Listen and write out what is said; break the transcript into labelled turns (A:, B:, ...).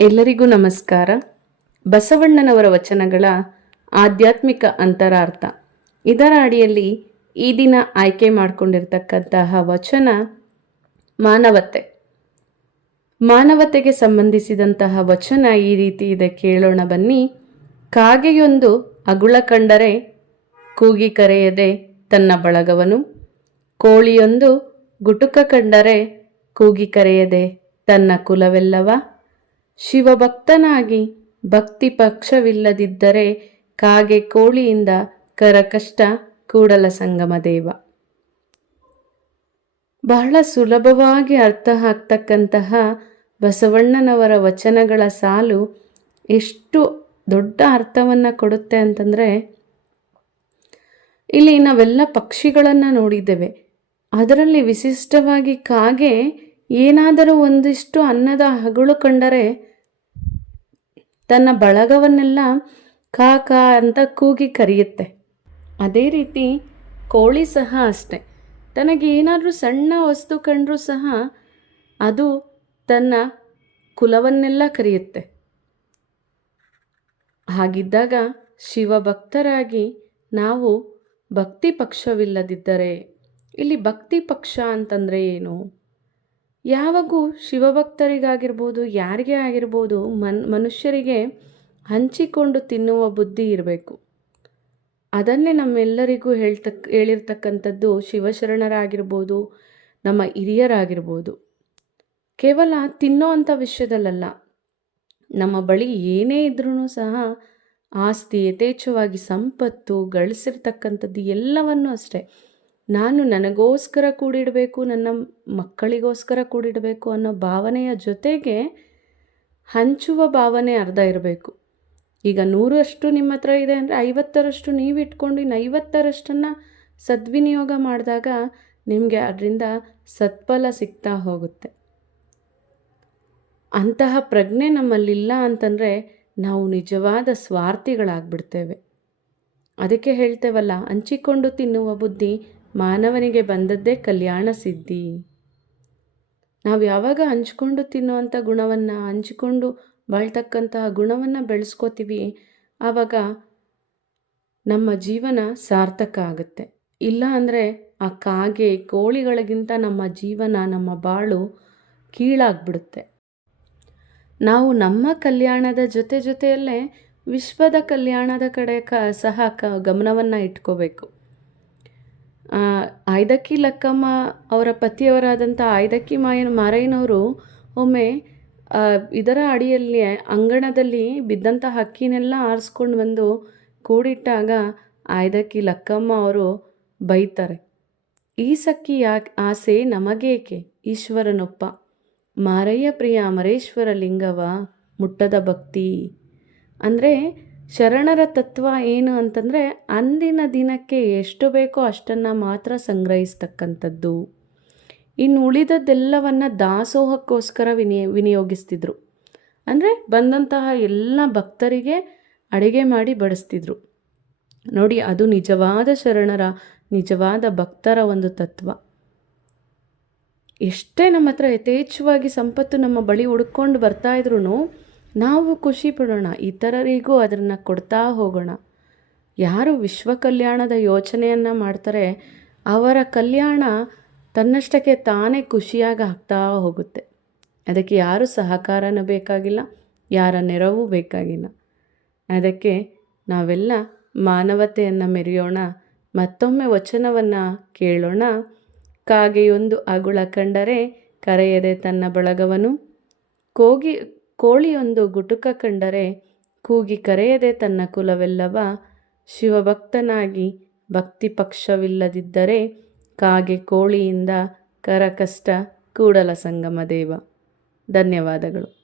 A: ಎಲ್ಲರಿಗೂ ನಮಸ್ಕಾರ. ಬಸವಣ್ಣನವರ ವಚನಗಳ ಆಧ್ಯಾತ್ಮಿಕ ಅಂತರಾರ್ಥ. ಇದರ ಅಡಿಯಲ್ಲಿ ಈ ದಿನ ಆಯ್ಕೆ ಮಾಡಿಕೊಂಡಿರ್ತಕ್ಕಂತಹ ವಚನ ಮಾನವತೆ. ಮಾನವತೆಗೆ ಸಂಬಂಧಿಸಿದಂತಹ ವಚನ ಈ ರೀತಿ ಇದೆ. ಕೇಳೋಣ ಬನ್ನಿ. ಕಾಗೆಯೊಂದು ಅಗುಳ ಕಂಡರೆ ಕೂಗಿ ಕರೆಯದೆ ತನ್ನ ಬಳಗವನು. ಕೋಳಿಯೊಂದು ಗುಟುಕ ಕಂಡರೆ ಕೂಗಿ ಕರೆಯದೆ ತನ್ನ ಕುಲವೆಲ್ಲವ. ಶಿವಭಕ್ತನಾಗಿ ಭಕ್ತಿ ಪಕ್ಷವಿಲ್ಲದಿದ್ದರೆ ಕಾಗೆ ಕೋಳಿಯಿಂದ ಕರಕಷ್ಟ ಕೂಡಲ ಸಂಗಮ ದೇವ. ಬಹಳ ಸುಲಭವಾಗಿ ಅರ್ಥ ಆಗ್ತಕ್ಕಂತಹ ಬಸವಣ್ಣನವರ ವಚನಗಳ ಸಾಲು ಎಷ್ಟು ದೊಡ್ಡ ಅರ್ಥವನ್ನು ಕೊಡುತ್ತೆ ಅಂತಂದರೆ, ಇಲ್ಲಿ ನಾವೆಲ್ಲ ಪಕ್ಷಿಗಳನ್ನು ನೋಡಿದ್ದೇವೆ. ಅದರಲ್ಲಿ ವಿಶಿಷ್ಟವಾಗಿ ಕಾಗೆ ಏನಾದರೂ ಒಂದಿಷ್ಟು ಅನ್ನದ ಹಗಳು ಕಂಡರೆ ತನ್ನ ಬಳಗವನ್ನೆಲ್ಲ ಕಾ ಅಂತ ಕೂಗಿ ಕರೆಯುತ್ತೆ. ಅದೇ ರೀತಿ ಕೋಳಿ ಸಹ ಅಷ್ಟೆ. ತನಗೆ ಏನಾದರೂ ಸಣ್ಣ ವಸ್ತು ಕಂಡರೂ ಸಹ ಅದು ತನ್ನ ಕುಲವನ್ನೆಲ್ಲ ಕರೆಯುತ್ತೆ. ಹಾಗಿದ್ದಾಗ ಶಿವಭಕ್ತರಾಗಿ ನಾವು ಭಕ್ತಿ ಪಕ್ಷವಿಲ್ಲದಿದ್ದರೆ ಇಲ್ಲಿ ಭಕ್ತಿ ಪಕ್ಷ ಅಂತಂದರೆ ಏನು? ಯಾವಾಗೂ ಶಿವಭಕ್ತರಿಗಾಗಿರ್ಬೋದು, ಯಾರಿಗೆ ಆಗಿರ್ಬೋದು, ಮನ್, ಮನುಷ್ಯರಿಗೆ ಹಂಚಿಕೊಂಡು ತಿನ್ನುವ ಬುದ್ಧಿ ಇರಬೇಕು. ಅದನ್ನೇ ನಮ್ಮೆಲ್ಲರಿಗೂ ಹೇಳ್ತಕ್, ಹೇಳಿರ್ತಕ್ಕಂಥದ್ದು ಶಿವಶರಣರಾಗಿರ್ಬೋದು, ನಮ್ಮ ಹಿರಿಯರಾಗಿರ್ಬೋದು. ಕೇವಲ ತಿನ್ನೋ ಅಂಥ ವಿಷಯದಲ್ಲಲ್ಲ, ನಮ್ಮ ಬಳಿ ಏನೇ ಇದ್ರೂ ಸಹ ಆಸ್ತಿ, ಯಥೇಚ್ಛವಾಗಿ ಸಂಪತ್ತು, ಗಳಿಸಿರ್ತಕ್ಕಂಥದ್ದು ಎಲ್ಲವನ್ನೂ ಅಷ್ಟೇ. ನಾನು ನನಗೋಸ್ಕರ ಕೂಡಿಡಬೇಕು, ನನ್ನ ಮಕ್ಕಳಿಗೋಸ್ಕರ ಕೂಡಿಡಬೇಕು ಅನ್ನೋ ಭಾವನೆಯ ಜೊತೆಗೆ ಹಂಚುವ ಭಾವನೆ ಅರ್ಧ ಇರಬೇಕು. ಈಗ ನೂರಷ್ಟು ನಿಮ್ಮ ಹತ್ರ ಇದೆ ಅಂದರೆ ಐವತ್ತರಷ್ಟು ನೀವು ಇಟ್ಕೊಂಡು ಇನ್ನು ಐವತ್ತರಷ್ಟನ್ನು ಸದ್ವಿನಿಯೋಗ ಮಾಡಿದಾಗ ನಿಮಗೆ ಅದರಿಂದ ಸತ್ಫಲ ಸಿಗ್ತಾ ಹೋಗುತ್ತೆ. ಅಂತಹ ಪ್ರಜ್ಞೆ ನಮ್ಮಲ್ಲಿಲ್ಲ ಅಂತಂದರೆ ನಾವು ನಿಜವಾದ ಸ್ವಾರ್ಥಿಗಳಾಗ್ಬಿಡ್ತೇವೆ. ಅದಕ್ಕೆ ಹೇಳ್ತೇವಲ್ಲ, ಹಂಚಿಕೊಂಡು ತಿನ್ನುವ ಬುದ್ಧಿ ಮಾನವನಿಗೆ ಬಂದದ್ದೇ ಕಲ್ಯಾಣ ಸಿದ್ಧಿ. ನಾವು ಯಾವಾಗ ಹಂಚ್ಕೊಂಡು ತಿನ್ನುವಂಥ ಗುಣವನ್ನು, ಹಂಚಿಕೊಂಡು ಬಾಳ್ತಕ್ಕಂತಹ ಗುಣವನ್ನು ಬೆಳೆಸ್ಕೋತೀವಿ, ಆವಾಗ ನಮ್ಮ ಜೀವನ ಸಾರ್ಥಕ ಆಗುತ್ತೆ. ಇಲ್ಲ ಅಂದರೆ ಆ ಕಾಗೆ, ಕೋಳಿಗಳಿಗಿಂತ ನಮ್ಮ ಜೀವನ, ನಮ್ಮ ಬಾಳು ಕೀಳಾಗ್ಬಿಡುತ್ತೆ. ನಾವು ನಮ್ಮ ಕಲ್ಯಾಣದ ಜೊತೆ ಜೊತೆಯಲ್ಲೇ ವಿಶ್ವದ ಕಲ್ಯಾಣದ ಕಡೆ ಕ, ಸಹ ಕ, ಗಮನವನ್ನು ಇಟ್ಕೋಬೇಕು. ಆಯ್ದಕ್ಕಿ ಲಕ್ಕಮ್ಮ ಅವರ ಪತಿಯವರಾದಂಥ ಆಯ್ದಕ್ಕಿ ಮಾಯನ ಮಾರಯ್ಯನವರು ಒಮ್ಮೆ ಇದರ ಅಡಿಯಲ್ಲಿ ಅಂಗಣದಲ್ಲಿ ಬಿದ್ದಂಥ ಹಕ್ಕಿನೆಲ್ಲ ಆರಿಸ್ಕೊಂಡು ಬಂದು ಕೂಡಿಟ್ಟಾಗ ಆಯ್ದಕ್ಕಿ ಲಕ್ಕಮ್ಮ ಅವರು ಬೈತಾರೆ, ಈ ಸಕ್ಕಿ ಆಸೆ ನಮಗೇಕೆ? ಈಶ್ವರನೊಪ್ಪ. ಮಾರಯ್ಯ ಪ್ರಿಯ ಅಮರೇಶ್ವರ ಲಿಂಗವ ಮುಟ್ಟದ ಭಕ್ತಿ. ಅಂದರೆ ಶರಣರ ತತ್ವ ಏನು ಅಂತಂದರೆ ಅಂದಿನ ದಿನಕ್ಕೆ ಎಷ್ಟು ಬೇಕೋ ಅಷ್ಟನ್ನು ಮಾತ್ರ ಸಂಗ್ರಹಿಸ್ತಕ್ಕಂಥದ್ದು. ಇನ್ನು ಉಳಿದದ್ದೆಲ್ಲವನ್ನು ದಾಸೋಹಕ್ಕೋಸ್ಕರ ವಿನಿಯ ವಿನಿಯೋಗಿಸ್ತಿದ್ರು. ಅಂದರೆ ಬಂದಂತಹ ಎಲ್ಲ ಭಕ್ತರಿಗೆ ಅಡುಗೆ ಮಾಡಿ ಬಡಿಸ್ತಿದ್ರು. ನೋಡಿ, ಅದು ನಿಜವಾದ ಶರಣರ, ನಿಜವಾದ ಭಕ್ತರ ಒಂದು ತತ್ವ. ಎಷ್ಟೇ ನಮ್ಮ ಹತ್ರ ಯಥೇಚ್ಛವಾಗಿ ಸಂಪತ್ತು ನಮ್ಮ ಬಳಿ ಹುಡ್ಕೊಂಡು ಬರ್ತಾಯಿದ್ರು ನಾವು ಖುಷಿ ಪಡೋಣ, ಇತರರಿಗೂ ಅದನ್ನು ಕೊಡ್ತಾ ಹೋಗೋಣ. ಯಾರು ವಿಶ್ವ ಕಲ್ಯಾಣದ ಯೋಚನೆಯನ್ನು ಮಾಡ್ತಾರೆ, ಅವರ ಕಲ್ಯಾಣ ತನ್ನಷ್ಟಕ್ಕೆ ತಾನೇ ಖುಷಿಯಾಗಿ ಆಗ್ತಾ ಹೋಗುತ್ತೆ. ಅದಕ್ಕೆ ಯಾರು ಸಹಕಾರನೂ ಬೇಕಾಗಿಲ್ಲ, ಯಾರ ನೆರವು ಬೇಕಾಗಿಲ್ಲ. ಅದಕ್ಕೆ ನಾವೆಲ್ಲ ಮಾನವತೆಯನ್ನು ಮೆರೆಯೋಣ, ಮತ್ತೊಮ್ಮೆ ವಚನವನ್ನು ಕೇಳೋಣ. ಕಾಗೆಯೊಂದು ಅಗುಳ ಕಂಡರೆ ಕರೆಯದೆ ತನ್ನ ಬಳಗವನು, ಕೋಗಿ ಕೋಳಿಯೊಂದು ಗುಟುಕ ಕಂಡರೆ ಕೂಗಿ ಕರೆಯದೆ ತನ್ನ ಕುಲವೆಲ್ಲವ ಶಿವಭಕ್ತನಾಗಿ ಭಕ್ತಿ ಪಕ್ಷವಿಲ್ಲದಿದ್ದರೆ ಕಾಗೆ ಕೋಳಿಯಿಂದ ಕರಕಷ್ಟ, ಕೂಡಲ ಸಂಗಮ ದೇವ. ಧನ್ಯವಾದಗಳು.